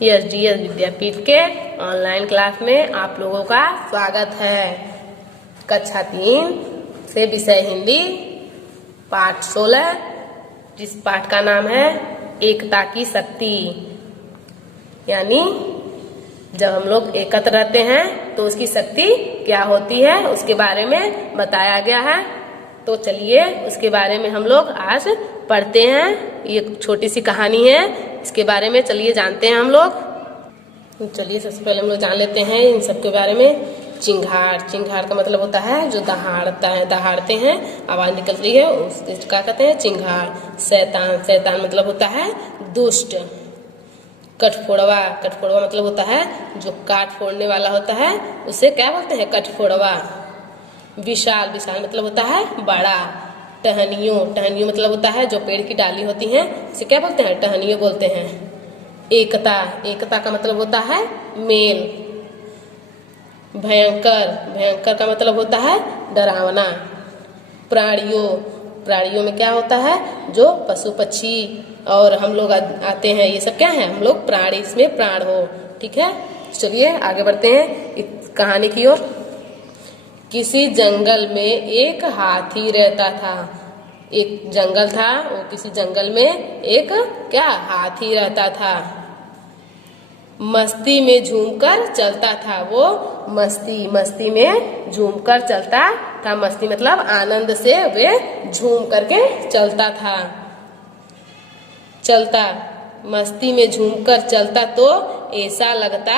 SDS विद्यापीठ के online class में आप लोगों का स्वागत है। कक्षा 3 से विषय हिंदी पाठ 16, जिस पाठ का नाम है एकता की शक्ति। यानी जब हम लोग एकत्र रहते हैं तो उसकी शक्ति क्या होती है उसके बारे में बताया गया है। तो चलिए उसके बारे में हम लोग आज पढ़ते हैं। ये छोटी सी कहानी है, इसके बारे में चलिए जानते हैं हम लोग। चलिए सबसे पहले हम लोग जान लेते हैं इन सब के बारे में। चिंगार, चिंगार का मतलब होता है जो दहाड़ता है, दहाड़ते हैं, आवाज निकल रही है, उसको क्या कहते हैं? चिंगार। शैतान, शैतान मतलब होता है दुष्ट। कठफोड़वा, कठफोड़वा मतलब होता है जो काट फोड़ने वाला होता है, उसे क्या बोलते हैं? कठफोड़वा। विशाल, विशाल मतलब होता है बड़ा। टहनियों, टहनियों मतलब होता है जो पेड़ की डाली होती हैं, इसे क्या बोलते हैं? टहनियों बोलते हैं। एकता, एकता का मतलब होता है मेल। भयंकर, भयंकर का मतलब होता है डरावना। प्राणियों, प्राणियों में क्या होता है? जो पशु पक्षी और हम लोग आते हैं, ये सब क्या है? हम लोग प्राणी, इसमें प्राण हो। ठीक है, चलिए आगे बढ़ते हैं इस कहानी की ओर। किसी जंगल में एक हाथी रहता था। एक जंगल था, वो किसी जंगल में एक क्या हाथी रहता था। मस्ती में झूमकर चलता था। वो मस्ती, मस्ती में झूमकर चलता था। मस्ती मतलब आनंद से वे झूम करके चलता था। चलता, मस्ती में झूमकर चलता तो ऐसा लगता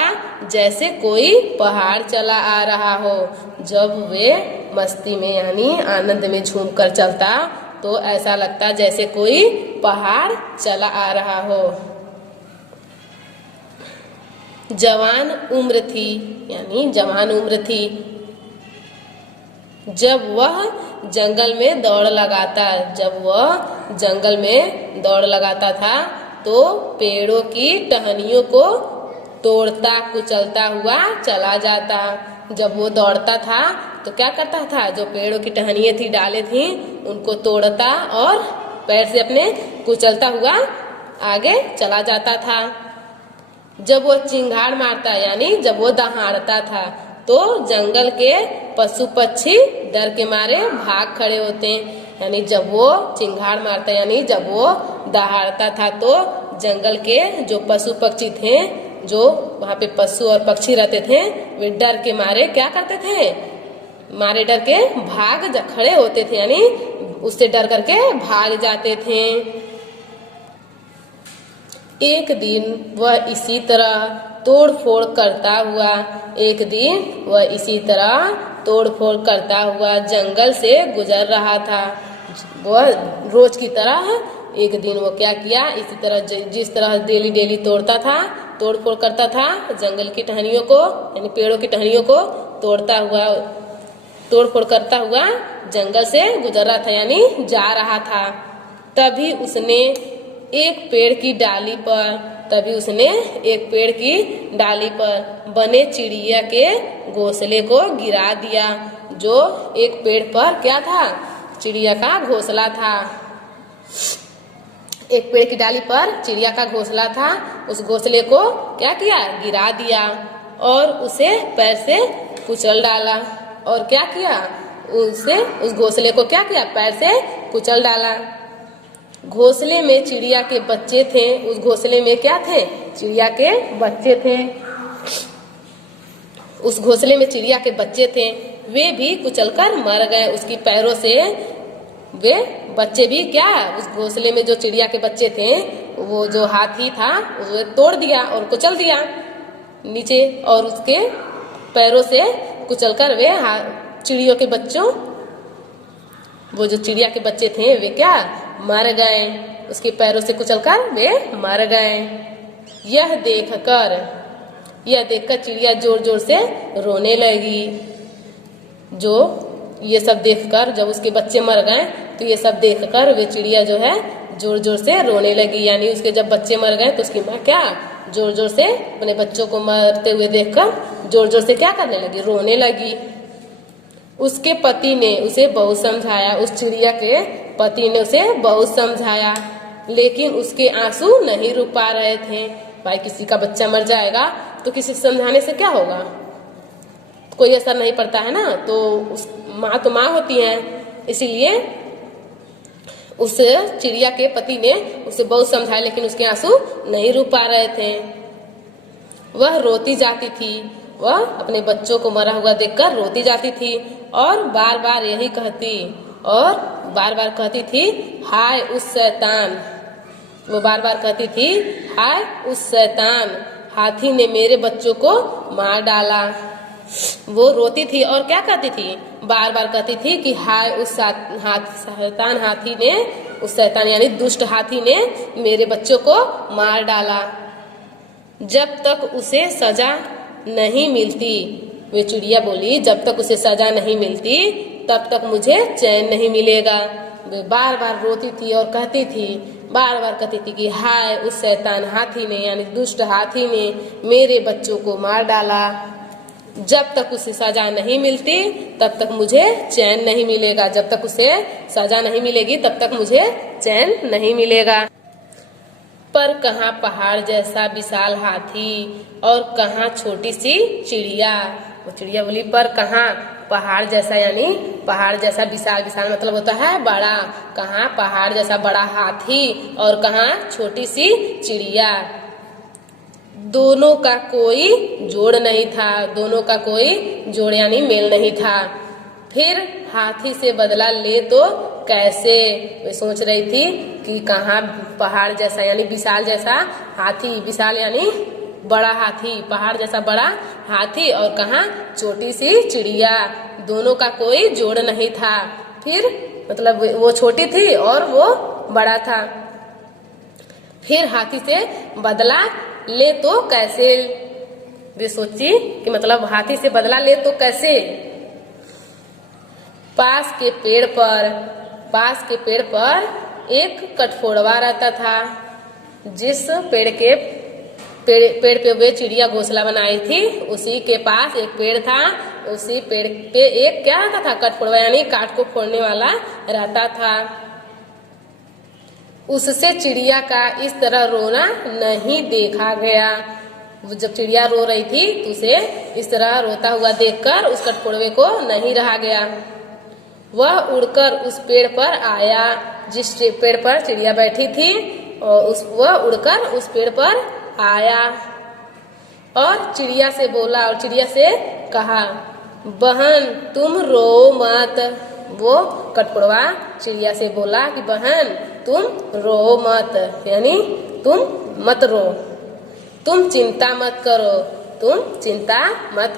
जैसे कोई पहाड़ चला आ रहा हो। जब वे मस्ती में यानी आनंद में झूमकर चलता तो ऐसा लगता जैसे कोई पहाड़ चला आ रहा हो। जवान उम्र थी, यानी जवान उम्र थी जब वह जंगल में दौड़ लगाता। जब वह जंगल में दौड़ लगाता था तो पेड़ों की टहनियों को तोड़ता कुचलता हुआ चला जाता। जब वो दौड़ता था तो क्या करता था? जो पेड़ों की टहनियाँ थी, डाले थी, उनको तोड़ता और पैर से अपने कुचलता हुआ आगे चला जाता था। जब वो चिंगाड़ मारता यानी जब वो दहाड़ता था तो जंगल के पशु पक्षी डर के मारे भाग खड़े होते हैं। यानी जब वो चिंगाड़ मारता यानी जब वो दहाड़ता था तो जंगल के जो पशु पक्षी थे, जो वहाँ पे पशु और पक्षी रहते थे, वे डर के मारे क्या करते थे? मारे डर के भाग खड़े होते थे, यानी उससे डर करके भाग जाते थे। एक दिन वह इसी तरह तोड़ फोड़ करता हुआ, एक दिन वह इसी तरह तोड़ फोड़ करता हुआ जंगल से गुजर रहा था। वह रोज की तरह एक दिन वो क्या किया? इसी तरह जिस तरह डेली डेली तोड़ता था, तोड़ फोड़ करता था, जंगल की टहनियों को यानी पेड़ों की टहनियों को तोड़ता हुआ, तोड़ फोड़ करता हुआ जंगल से गुजर रहा था, यानी जा रहा था। तभी उसने एक पेड़ की डाली पर बने चिड़िया के घोंसले को गिरा दिया। जो एक पेड़ पर क्या था? चिड़िया का घोंसला था। एक पेड़ की डाली पर चिड़िया का घोंसला था, उस घोंसले को क्या किया? गिरा दिया और उसे पैर से कुचल डाला। और क्या किया? उस घोंसले को क्या किया? पैर से कुचल डाला। घोंसले में चिड़िया के बच्चे थे। उस घोंसले में क्या थे? चिड़िया के बच्चे थे। उस घोंसले में चिड़िया के बच्चे थे, वे भी कुचलकर मर गए। उसकी पैरों से वे बच्चे भी क्या? उस घोंसले में जो चिड़िया के बच्चे थे, वो जो हाथी था वो तोड़ दिया और कुचल दिया नीचे, और उसके पैरों से कुचलकर वे चिड़ियों के बच्चों, वो जो चिड़िया के बच्चे थे वे क्या? मर गए। उसके पैरों से कुचलकर वे मर गए। यह देखकर चिड़िया जोर जोर से रोने लगी। जो ये सब देखकर, जब उसके बच्चे मर गए तो ये सब देखकर वे चिड़िया जो है जोर जोर से रोने लगी। यानी उसके जब बच्चे मर गए तो उसकी माँ क्या? जोर जोर से अपने बच्चों को मरते हुए देखकर जोर जोर से क्या करने लगी? रोने लगी। उसके पति ने उसे बहुत समझाया, उस चिड़िया के पति ने उसे बहुत समझाया, लेकिन उसके आंसू नहीं रुक पा रहे थे। भाई किसी का बच्चा मर जाएगा तो किसी से समझाने से क्या होगा, कोई असर नहीं पड़ता है ना। तो माँ तो माँ होती है, इसीलिए उस चिड़िया के पति ने उसे बहुत समझाया, लेकिन उसके आंसू नहीं रुक पा रहे थे। वह रोती जाती थी, वह अपने बच्चों को मरा हुआ देखकर रोती जाती थी और बार बार यही कहती थी, हाय उस शैतान। वो बार बार कहती थी, हाय उस शैतान, हाथी ने मेरे बच्चों को मार डाला। वो रोती थी और क्या कहती थी, बार बार कहती थी कि हाय उस शैतान हाथी ने, उस शैतान यानी दुष्ट हाथी ने मेरे बच्चों को मार डाला। जब तक उसे सजा नहीं मिलती, वे चिड़िया बोली, जब तक उसे सजा नहीं मिलती तब तक मुझे चैन नहीं मिलेगा। वे बार बार रोती थी और बार बार कहती थी कि हाय उस शैतान हाथी ने यानी दुष्ट हाथी ने मेरे बच्चों को मार डाला। जब तक उसे सजा नहीं मिलती तब तक मुझे चैन नहीं मिलेगा, जब तक उसे सजा नहीं मिलेगी तब तक मुझे चैन नहीं मिलेगा। पर कहाँ पहाड़ जैसा विशाल हाथी और कहाँ छोटी सी चिड़िया। वो चिड़िया बोली, पर कहाँ पहाड़ जैसा यानी पहाड़ जैसा विशाल, विशाल मतलब होता है बड़ा, कहाँ पहाड़ जैसा बड़ा हाथी और कहाँ छोटी सी चिड़िया। दोनों का कोई जोड़ नहीं था, दोनों का कोई जोड़ यानी मेल नहीं था। फिर हाथी से बदला ले तो कैसे। वे सोच रही थी कि कहाँ पहाड़ जैसा यानी विशाल जैसा हाथी, विशाल यानी बड़ा हाथी, पहाड़ जैसा बड़ा हाथी और कहाँ छोटी सी चिड़िया, दोनों का कोई जोड़ नहीं था। फिर मतलब वो छोटी थी और वो बड़ा था। फिर हाथी से बदला ले तो कैसे। वे सोची कि मतलब हाथी से बदला ले तो कैसे। पास के पेड़ पर एक कठफोड़वा रहता था। जिस पेड़ पे वे चिड़िया घोंसला बनाई थी उसी के पास एक पेड़ था। उसी पेड़ पे एक क्या रहता था, कठफोड़वा यानी काट को फोड़ने वाला रहता था। उससे चिड़िया का इस तरह रोना नहीं देखा गया। जब चिड़िया रो रही थी तो उसे इस तरह रोता हुआ देखकर उस कठफोड़वे को नहीं रहा गया। वह उड़कर उस पेड़ पर आया जिस पेड़ पर चिड़िया बैठी थी, और वह उड़कर उस पेड़ पर आया और चिड़िया से बोला और चिड़िया से कहा, बहन तुम रो मत। वो कठफोड़वा चिड़िया से बोला कि बहन तुम रो मत, यानी तुम मत रो, तुम चिंता मत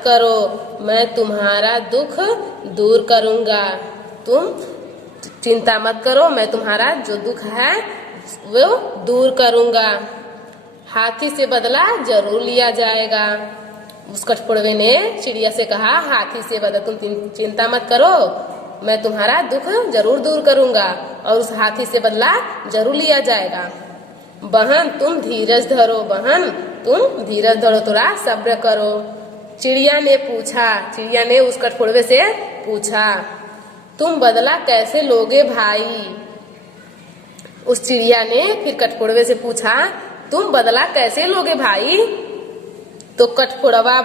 करो, मैं तुम्हारा दुख दूर करूंगा। तुम चिंता मत करो, मैं तुम्हारा जो दुख है वो दूर करूंगा। हाथी से बदला जरूर लिया जाएगा। उस कठफोड़वे ने चिड़िया से कहा, हाथी से बदला, तुम चिंता मत करो, मैं तुम्हारा दुख जरूर दूर करूंगा और उस हाथी से बदला जरूर लिया जाएगा। बहन तुम धीरज धरो, थोड़ा सब्र करो। चिड़िया ने उस कठफोड़वे से पूछा, तुम बदला कैसे लोगे भाई। उस चिड़िया ने फिर कठफोड़वे से पूछा, तुम बदला कैसे लोगे भाई। तो कठफोड़वा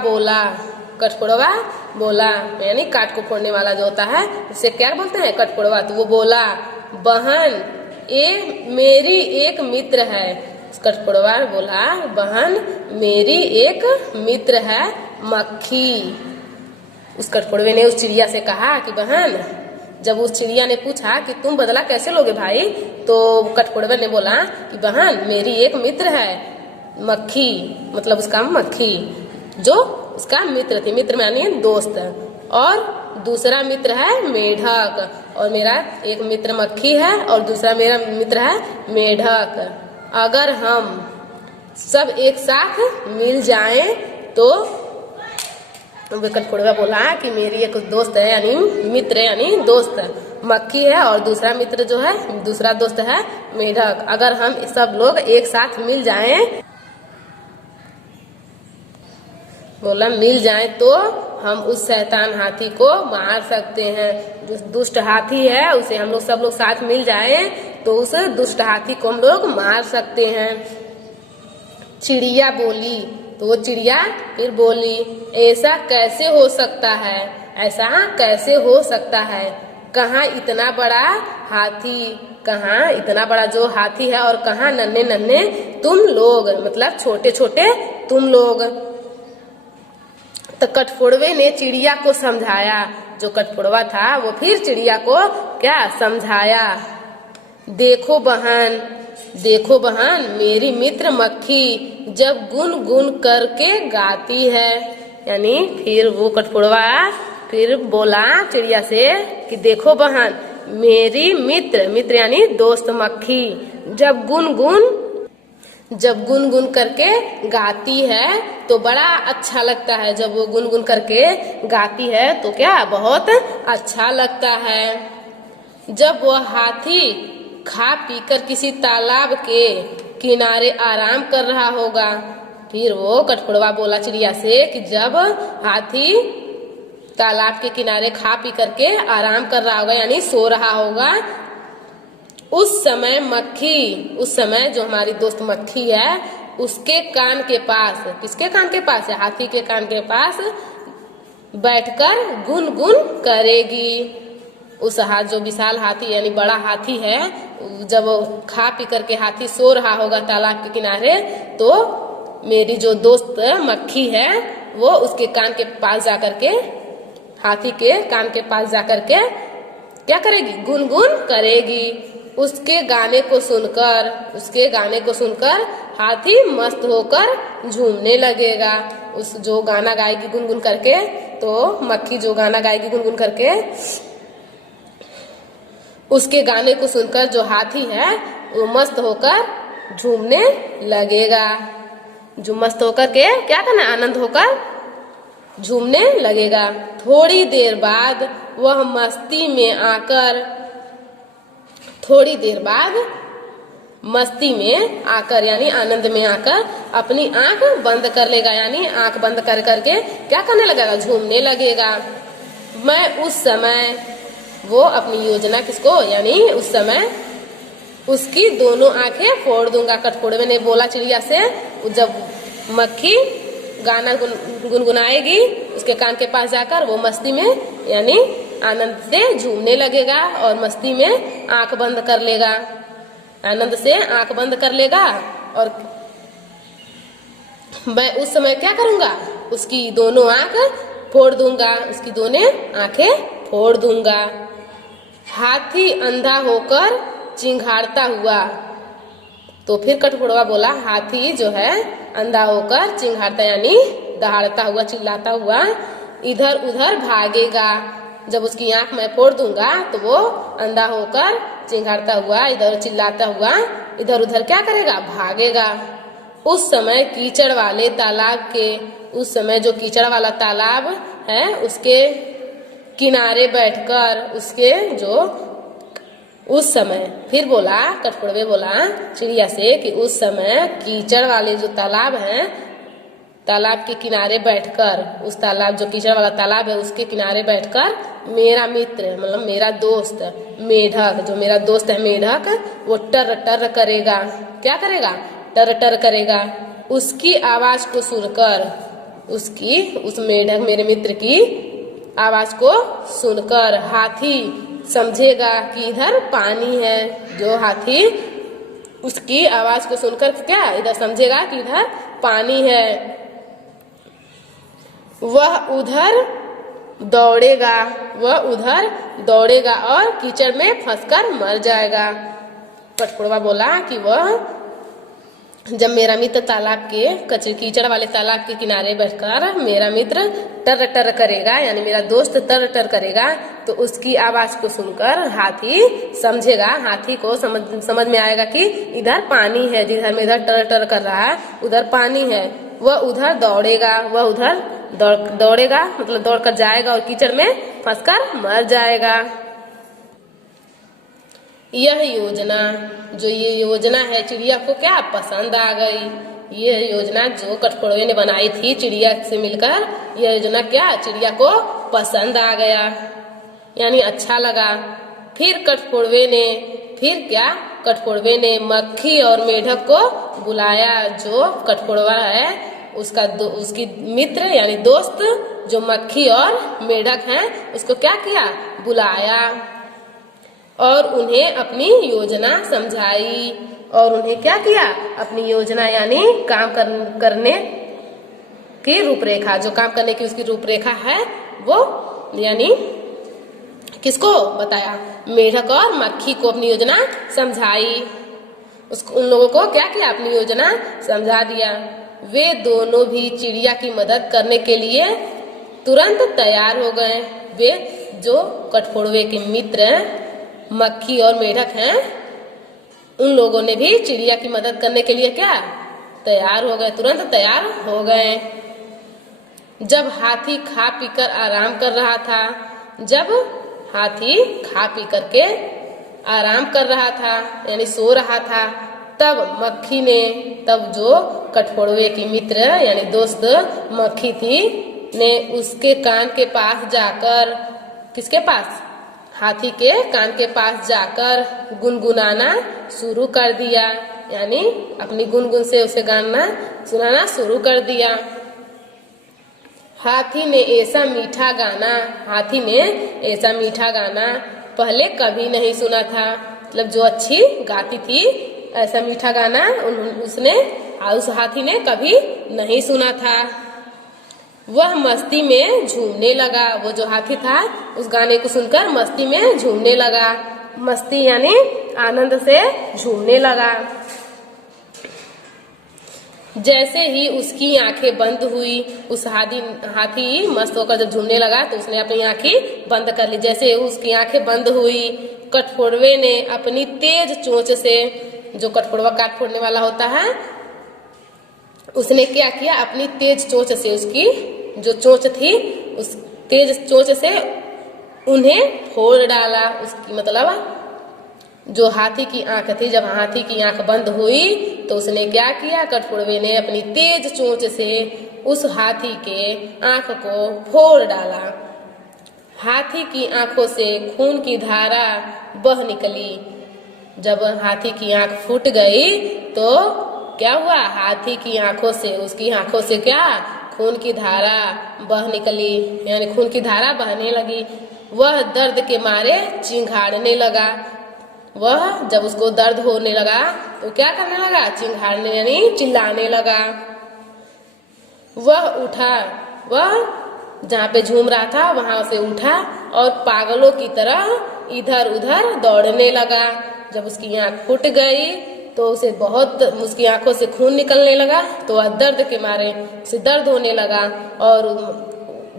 बोला यानी काट को फोड़ने वाला जो होता है उसे क्या बोलते हैं, कठफोड़वा। तो वो बोला, बहन ये मेरी एक मित्र है। कठफोड़वा बोला, बहन मेरी एक मित्र है मक्खी। उस कठफोड़वे ने उस चिड़िया से कहा कि बहन, जब उस चिड़िया ने पूछा कि तुम बदला कैसे लोगे भाई, तो कठफोड़वे ने बोला कि बहन मेरी एक मित्र है मक्खी, मतलब उसका मक्खी जो उसका मित्र थी, मित्र यानी दोस्त, और दूसरा मित्र है मेढक, और मेरा एक मित्र मक्खी है और दूसरा मेरा मित्र है मेढक। अगर हम सब एक साथ मिल जाएं तो कठफोड़वा बोला कि मेरी एक दोस्त है यानी मित्र यानी दोस्त मक्खी है और दूसरा मित्र जो है दूसरा दोस्त है मेढक। अगर हम सब लोग एक साथ मिल जाएं, बोला मिल जाएं तो हम उस शैतान हाथी को मार सकते हैं। जो दुष्ट हाथी है उसे हम लोग सब लोग साथ मिल जाएं तो उस दुष्ट हाथी को हम लोग मार सकते हैं। चिड़िया बोली। तो वो चिड़िया फिर बोली, ऐसा कैसे हो सकता है, ऐसा कैसे हो सकता है, कहाँ इतना बड़ा हाथी, कहाँ इतना बड़ा जो हाथी है, और कहाँ नन्हे नन्हे तुम लोग, मतलब छोटे छोटे तुम लोग। तो कठफोड़वे ने चिड़िया को समझाया। जो कठफोड़वा था वो फिर चिड़िया को क्या समझाया, देखो बहन, देखो बहन, मेरी मित्र मक्खी जब गुनगुन करके गाती है। यानी फिर वो कठफोड़वा फिर बोला चिड़िया से कि देखो बहन, मेरी मित्र, मित्र यानी दोस्त मक्खी जब गुनगुन करके गाती है तो बड़ा अच्छा लगता है। जब वो गुनगुन करके गाती है तो क्या बहुत अच्छा लगता है। जब वह हाथी खा पीकर किसी तालाब के किनारे आराम कर रहा होगा। फिर वो कठफोड़वा बोला चिड़िया से कि जब हाथी तालाब के किनारे खा पी करके आराम कर रहा होगा, यानी सो रहा होगा, उस समय मक्खी, उस समय जो हमारी दोस्त मक्खी है, उसके कान के पास, किसके कान के पास है, हाथी के कान के पास बैठकर गुनगुन करेगी। उस जो विशाल हाथी यानी बड़ा हाथी है, जब खा पी करके हाथी सो रहा होगा तालाब के किनारे, तो मेरी जो दोस्त मक्खी है वो उसके कान के पास जाकर के, हाथी के कान के पास जाकर के क्या करेगी, गुनगुन करेगी। उसके गाने को सुनकर हाथी मस्त होकर झूमने लगेगा। उस जो गाना गाएगी गुनगुन करके, तो मक्खी जो गाना गाएगी गुनगुन करके, उसके गाने को सुनकर जो हाथी है वो मस्त होकर झूमने लगेगा। जो मस्त होकर के क्या करना, आनंद होकर झूमने लगेगा। थोड़ी देर बाद वह मस्ती में आकर यानी आनंद में आकर अपनी आंख बंद कर लेगा। यानी आंख बंद कर करके क्या करने लगेगा, झूमने लगेगा। मैं उस समय, वो अपनी योजना किसको, यानी उस समय उसकी दोनों आंखें फोड़ दूंगा। कठफोड़वे ने बोला चिड़िया से। जब मक्खी गाना गुनगुनाएगी उसके कान के पास जाकर, वो मस्ती में यानी आनंद से झूमने लगेगा और मस्ती में आंख बंद कर लेगा, आनंद से आंख बंद कर लेगा। और मैं उस समय क्या करूंगा, उसकी दोनों आंख फोड़ दूंगा, उसकी दोनों आंखें फोड़ दूंगा। हाथी अंधा होकर चिंघाड़ता हुआ। तो फिर कठफोड़वा बोला, हाथी जो है अंधा होकर चिंघाड़ता यानी दहाड़ता हुआ, चिल्लाता हुआ इधर उधर भागेगा। जब उसकी आंख मैं फोड़ दूंगा तो वो अंधा होकर चिंघाड़ता हुआ, इधर चिल्लाता हुआ इधर उधर क्या करेगा, भागेगा। उस समय कीचड़ वाले तालाब के, उस समय जो कीचड़ वाला तालाब है उसके किनारे बैठकर, उसके जो उस समय, फिर बोला कठफोड़वे बोला चिड़िया से कि उस समय कीचड़ वाले जो तालाब है, तालाब के किनारे बैठकर, उस तालाब जो कीचड़ वाला तालाब है उसके किनारे बैठकर मेरा मित्र, मतलब मेरा दोस्त मेढक, जो मेरा दोस्त है मेढक, वो टर टर करेगा। क्या करेगा, टर टर करेगा। उसकी आवाज को सुनकर, उस मेढक मेरे मित्र की आवाज को सुनकर हाथी समझेगा कि इधर पानी है। जो हाथी उसकी आवाज को सुनकर क्या इधर समझेगा कि इधर पानी है, वह उधर दौड़ेगा और कीचड़ में फंसकर मर जाएगा। कठफोड़वा बोला कि वह जब मेरा मित्र तालाब के कीचड़ वाले तालाब के किनारे बैठकर मेरा मित्र टर टर करेगा, यानी मेरा दोस्त टर टर करेगा, तो उसकी आवाज को सुनकर हाथी समझेगा, हाथी को समझ में आएगा कि इधर पानी है, जिधर में इधर टर टर कर रहा है उधर पानी है। वह उधर दौड़ेगा, मतलब दौड़ कर जाएगा और कीचड़ में फंसकर मर जाएगा। यह योजना, जो ये योजना है चिड़िया को क्या पसंद आ गई। यह योजना जो कठफोड़वे ने बनाई थी चिड़िया से मिलकर, यह योजना क्या चिड़िया को पसंद आ गया, यानी अच्छा लगा। फिर कठफोड़वे ने मक्खी और मेढक को बुलाया। जो कठफोड़वा है उसकी मित्र यानी दोस्त जो मक्खी और मेढक हैं उसको क्या किया, बुलाया और उन्हें अपनी योजना समझाई। और उन्हें क्या किया, अपनी योजना यानी काम करने की रूपरेखा, जो काम करने की उसकी रूपरेखा है वो यानी किसको बताया, मेढक और मक्खी को अपनी योजना समझाई। उन लोगों को क्या किया, अपनी योजना समझा दिया। वे दोनों भी चिड़िया की मदद करने के लिए तुरंत तैयार हो गए। वे जो कठफोड़वे के मित्र मक्खी और मेढक हैं उन लोगों ने भी चिड़िया की मदद करने के लिए क्या, तैयार हो गए, तुरंत तैयार हो गए। जब हाथी खा पीकर आराम कर रहा था, जब हाथी खा पी करके आराम कर रहा था यानी सो रहा था, तब जो कठफोड़वे की मित्र यानी दोस्त मक्खी थी ने उसके कान के पास जाकर, किसके पास, हाथी के कान के पास जाकर गुनगुनाना शुरू कर दिया। यानी अपनी गुनगुन से उसे गाना सुनाना शुरू कर दिया। हाथी ने ऐसा मीठा गाना पहले कभी नहीं सुना था। मतलब जो अच्छी गाती थी ऐसा मीठा गाना उस हाथी ने कभी नहीं सुना था। वह मस्ती में झूमने लगा। वो जो हाथी था उस गाने को सुनकर मस्ती में झूमने लगा। मस्ती यानी आनंद से झूमने लगा। जैसे ही उसकी आंखें बंद हुई, उस हाथी मस्त होकर जब झूमने लगा तो उसने अपनी आंखें बंद कर ली। जैसे उसकी आंखें बंद हुई, कठफोड़वे ने अपनी तेज चोंच से, जो कठफोड़वा काट फोड़ने वाला होता है, उसने क्या किया, अपनी तेज चोंच से, उसकी जो चोंच थी उस तेज चोंच से उन्हें फोड़ डाला। उसकी मतलब जो हाथी की आंख थी, जब हाथी की आंख बंद हुई तो उसने क्या किया, कठफोड़वे ने अपनी तेज चोंच से उस हाथी के आंख को फोड़ डाला। हाथी की आंखों से खून की धारा बह निकली। जब हाथी की आंख फूट गई तो क्या हुआ, हाथी की आंखों से, उसकी आंखों से क्या, खून की धारा बह निकली यानी खून की धारा बहने लगी। वह दर्द के मारे चिंघाड़ने लगा। वह जब उसको दर्द होने लगा तो क्या करने लगा, चिंघाड़ने यानी चिल्लाने लगा। वह उठा, वह जहाँ पे झूम रहा था वहां से उठा और पागलों की तरह इधर उधर दौड़ने लगा। जब उसकी आंख फूट गई तो उसे बहुत, उसकी आंखों से खून निकलने लगा तो वह दर्द के मारे उसे दर्द होने लगा और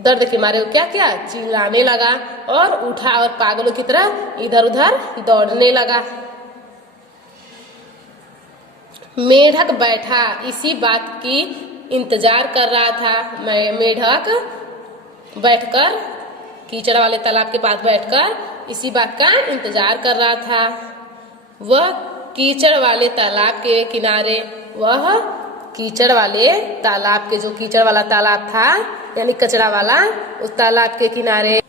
दर्द के मारे वो क्या चिल्लाने लगा और उठा और पागलों की तरह इधर उधर दौड़ने लगा। मेढक बैठा इसी बात की इंतजार कर रहा था। मेढक बैठकर कीचड़ वाले तालाब के पास बैठकर इसी बात का इंतजार कर रहा था। वह कीचड़ वाले तालाब के किनारे, वह कीचड़ वाले तालाब के, जो कीचड़ वाला तालाब था यानी कचरा वाला, उस तालाब के किनारे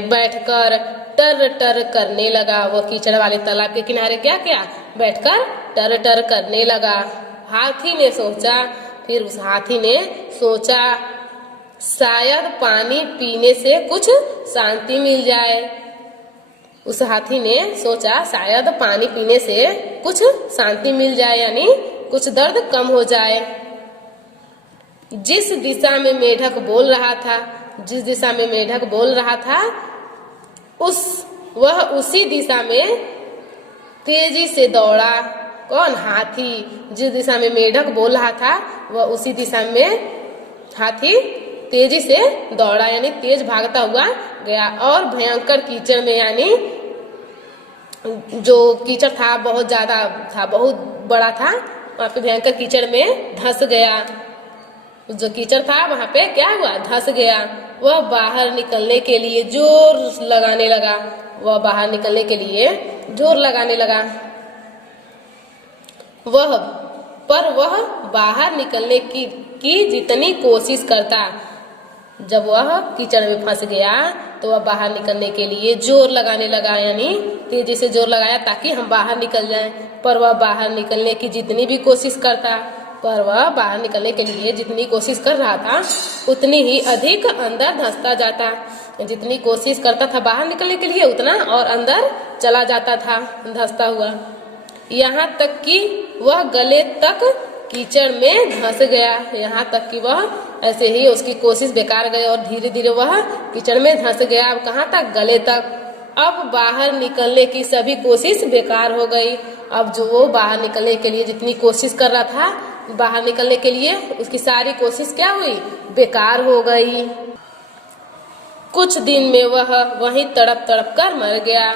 बैठकर टर टर करने लगा। वो कीचड़ वाले तालाब के किनारे क्या बैठकर टर टर करने लगा। हाथी ने सोचा, फिर उस हाथी ने सोचा शायद पानी पीने से कुछ शांति मिल जाए। उस हाथी ने सोचा शायद पानी पीने से कुछ शांति मिल जाए यानी कुछ दर्द कम हो जाए। जिस दिशा में मेढक बोल रहा था वह उसी दिशा में तेजी से दौड़ा। कौन, हाथी। जिस दिशा में मेढक बोल रहा था वह उसी दिशा में हाथी तेजी से दौड़ा यानी तेज भागता हुआ गया और भयंकर कीचड़ में, यानी जो कीचड़ था बहुत ज्यादा था, बहुत बड़ा था, वहां पे भयंकर कीचड़ में धंस गया। जो कीचड़ था वहां पे क्या हुआ, धंस गया। वह बाहर निकलने के लिए जोर लगाने लगा। वह बाहर निकलने के लिए जोर लगाने लगा। वह बाहर निकलने की जितनी कोशिश करता, जब वह कीचड़ में फंस गया तो वह बाहर निकलने के लिए जोर लगाने लगा, यानी तेजी से जोर लगाया ताकि हम बाहर निकल जाएं। पर वह बाहर निकलने की जितनी भी कोशिश करता, पर वह बाहर निकलने के लिए जितनी कोशिश कर रहा था उतनी ही अधिक अंदर धंसता जाता। जितनी कोशिश करता था बाहर निकलने के लिए उतना और अंदर चला जाता था धंसता हुआ, यहाँ तक कि वह गले तक कीचड़ में धंस गया। यहाँ तक कि वह ऐसे ही उसकी कोशिश बेकार गई और धीरे धीरे वह कीचड़ में धंस गया। अब कहाँ तक? गले तक। अब बाहर निकलने की सभी कोशिश बेकार हो गई। अब जो वो बाहर निकलने के लिए जितनी कोशिश कर रहा था, बाहर निकलने के लिए उसकी सारी कोशिश क्या हुई? बेकार हो गई। कुछ दिन में वह वहीं तड़प तड़प कर मर गया।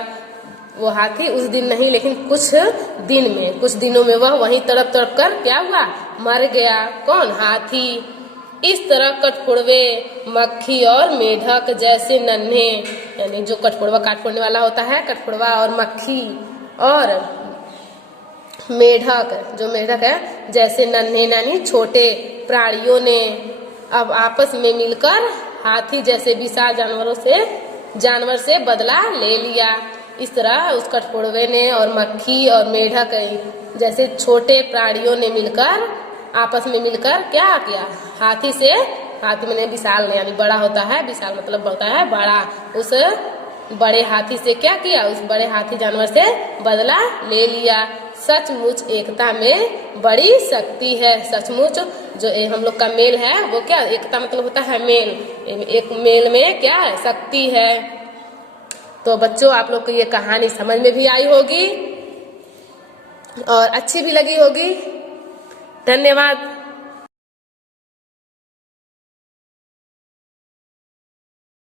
वो हाथी उस दिन नहीं, लेकिन कुछ दिनों में वह वहीं तड़प तड़प कर क्या हुआ? मर गया। कौन? हाथी। इस तरह कठफोड़वे, मक्खी और मेढक जैसे नन्हे, यानी जो कठफोड़वा काट फोड़ने वाला होता है, कठफोड़वा और मक्खी और मेढक, जो मेढक है, जैसे नन्हे यानी छोटे प्राणियों ने अब आपस में मिलकर हाथी जैसे विशाल जानवर से बदला ले लिया। इस तरह उस कठफोड़वे ने और मक्खी और मेढक जैसे छोटे प्राणियों ने मिलकर आपस में मिलकर क्या किया? हाथी में विशाल यानी बड़ा होता है, विशाल मतलब होता है बड़ा, उस बड़े हाथी से क्या किया? उस बड़े हाथी जानवर से बदला ले लिया। सचमुच एकता में बड़ी शक्ति है। सचमुच जो हम लोग का मेल है वो क्या? एकता मतलब होता है मेल। एक मेल में क्या है? शक्ति है। तो बच्चों, आप लोग को ये कहानी समझ में भी आई होगी और अच्छी भी लगी होगी। धन्यवाद।